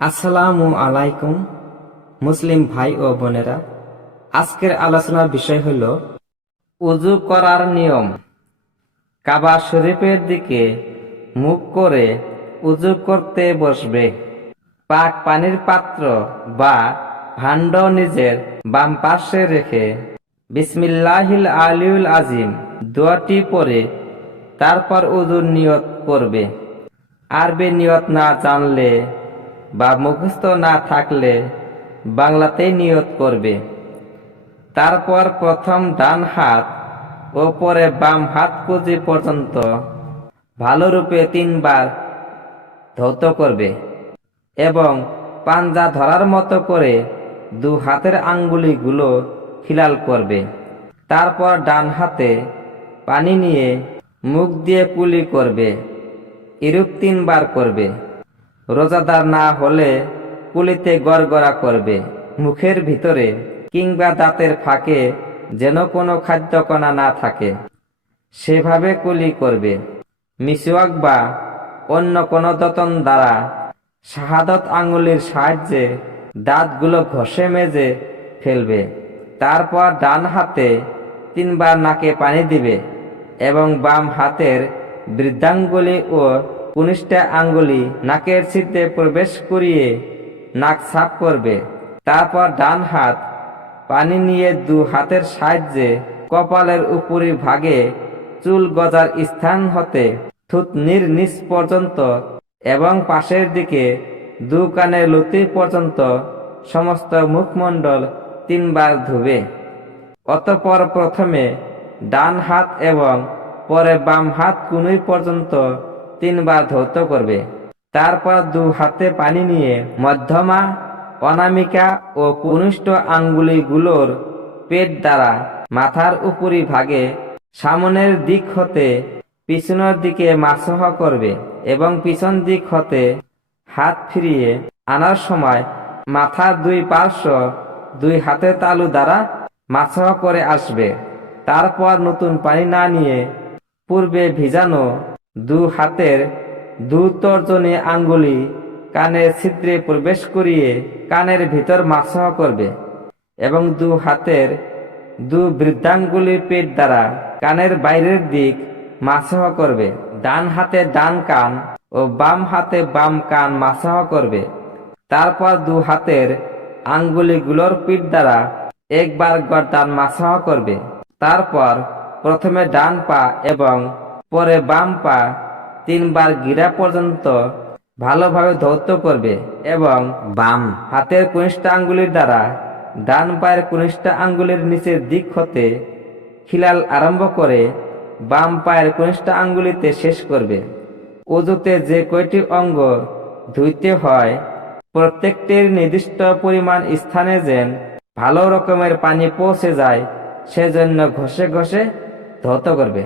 আসসালামু আলাইকুম, মুসলিম ভাই ও বোনেরা। আজকের আলোচনার বিষয় হল উজু করার নিয়ম। কাবা শরীফের দিকে মুখ করে উজু করতে বসবে। পাক পানির পাত্র বা ভাণ্ড নিজের বাম পাশে রেখে বিসমিল্লাহিল আলিউল আজিম দোয়াটি পরে তারপর উজুর নিয়ত করবে। আরবি নিয়ত না জানলে বা মুখস্থ না থাকলে বাংলাতেই নিয়ত করবে। তারপর প্রথম ডান হাত ও পরে বাম হাত কুজি পর্যন্ত ভালোরূপে তিনবার ধৌত করবে এবং পাঞ্জা ধরার মতো করে দু হাতের আঙ্গুলিগুলো খিলাল করবে। তারপর ডান হাতে পানি নিয়ে মুখ দিয়ে কুলি করবে। এরূপ তিনবার করবে। রোজাদার না হলে কুলিতে গড়গড়া করবে। মুখের ভিতরে কিংবা দাঁতের ফাঁকে যেন কোনো খাদ্যকণা না থাকে। সেভাবে কুলি করবে। মিসওয়াক বা অন্য কোনো দতন দ্বারা শাহাদত আঙ্গুলির সাহায্যে দাঁতগুলো ঘষে মেজে ফেলবে। তারপর ডান হাতে তিনবার নাকে পানি দিবে এবং বাম হাতের বৃদ্ধাঙ্গুলি ও কনিষ্ঠা আঙ্গুলি নাকের ছিদ্রে প্রবেশ করিয়ে নাক সাফ করবে। তারপর ডান হাত পানি নিয়ে দু হাতের সাহায্যে কপালের উপরি ভাগে চুল গজার স্থান হতে থুতনির নিচ পর্যন্ত এবং পাশের দিকে দু কানে লতি পর্যন্ত সমস্ত মুখমণ্ডল তিনবার ধুবে। অতপর প্রথমে ডান হাত এবং পরে বাম হাত কুনুই পর্যন্ত তিনবার ধৌত করবে। তারপর দু হাতে পানি নিয়ে মধ্যমা, অনামিকা ও কনিষ্ঠ আঙ্গুলিগুলোর পেট দ্বারা মাথার উপরি ভাগে সামনের দিক হতে পিছনের দিকে মাসহ করবে এবং পিছন দিক হতে হাত ফিরিয়ে আনার সময় মাথার দুই পার্শ্ব দুই হাতের তালু দ্বারা মাসহ করে আসবে। তারপর নতুন পানি না নিয়ে পূর্বে ভিজানো দু হাতের দু তর্জনী আঙ্গুলি কানের ছিদ্রে প্রবেশ করিয়ে কানের ভিতর মাসহ করবে এবং দু হাতের দু বৃদ্ধাঙ্গুলির পেট দ্বারা কানের বাইরের দিক মাসহ করবে। ডান হাতে ডান কান ও বাম হাতে বাম কান মাসহ করবে। তারপর দু হাতের আঙ্গুলিগুলোর পিঠ দ্বারা একবার গর্দান মাসহ করবে। তারপর প্রথমে ডান পা এবং পরে বাম পা তিনবার গিরা পর্যন্ত ভালোভাবে ধৌত করবে এবং বাম হাতের কনিষ্ঠ আঙ্গুলির দ্বারা ডান পায়ের কনিষ্ঠ আঙ্গুলির নিচের দিক হতে খিলাল আরম্ভ করে বাম পায়ের কনিষ্ঠ আঙ্গুলিতে শেষ করবে। অজুতে যে কয়টি অঙ্গ ধুইতে হয়, প্রত্যেকটির নির্দিষ্ট পরিমাণ স্থানে যেন ভালো রকমের পানি পৌঁছে যায়, সেজন্য ঘষে ঘষে ধৌত করবে।